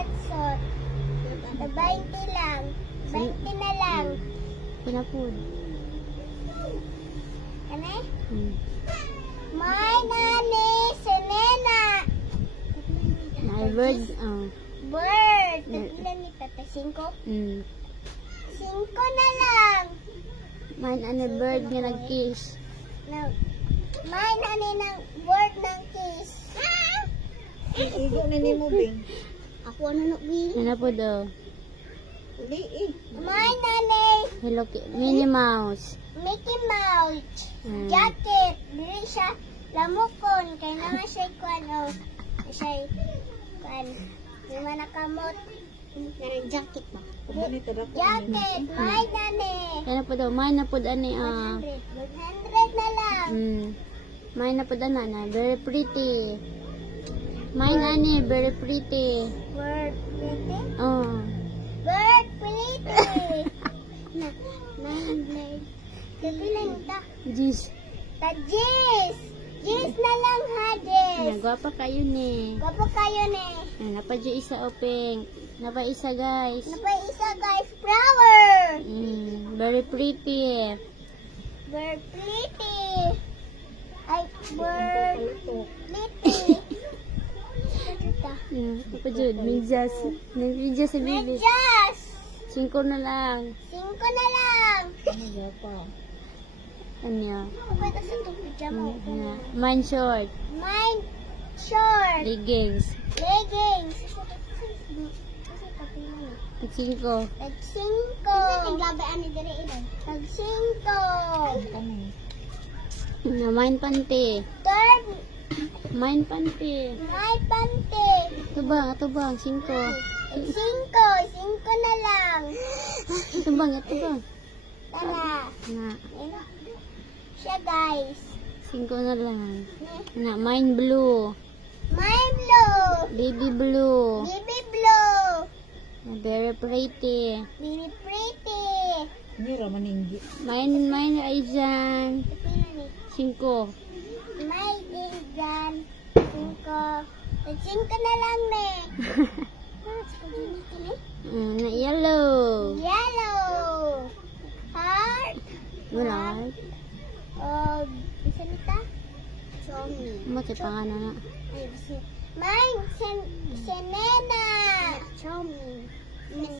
Hudson. 20 lang. 20 na lang. Pinapod. Ano? Hmm. Nani, si Nena. Bird. Bird. Ilan ni Tata? 5? Hmm. 5 na lang. Mine ani bird nga nag-kiss. Mine ani ng word ng kiss. Igo na ni mo, Bing. Ako ano na, Bing? Ano po daw? Hindi eh. Mine ani. Hello, Minnie Mouse. Mickey Mouse. Hmm. Jacket. Dili siya lamukon. Kaya naman siya kwan o. Siya kwan. Di man nakamot. Jacket ba? Ganito ra ko. Jacket. Mine ani. Ano po daw? Mine na po ani 100 na lang. Mine na po na. Very pretty. Mine ani, very pretty. Word pretty. Oh. Bird pretty. Nine. Kapilan ta. Jeez. Tajis. Jis na lang ha, Jis. Nagwapa kayo ni. Gwapo kayo ni. Napadyo isa open. Napa isa guys. Napaisa guys, flower. Very pretty. Bird pretty. Ay, bird pretty. Napadyo. Medyas. Medyas sa bibi. Medyas. 5 na lang. 5 na lang. Ano pa? Ano? Pwede sa itong pijama. Mine short. Mine short. Leggings. Leggings. 5. Tag-5. Naglabayaan ni Dere ilan? Tag-5. Mine panty. Third. Mine panty. May pante. Ito bang? 5. 5 na lang. Ito bang? Tara. Na. Siya guys. 5 na lang. Na, mine blue. My blue. Baby blue. Baby blue. Very pretty. Baby pretty. Hindi ra maninggi. Mine ay dyan. 5. May igan. 5. Tag-5 na lang ne. Na yellow. Yellow. Heart. Wala. Isa nita? Chomi. Mati pangano na. Mine, Senena. Chomi.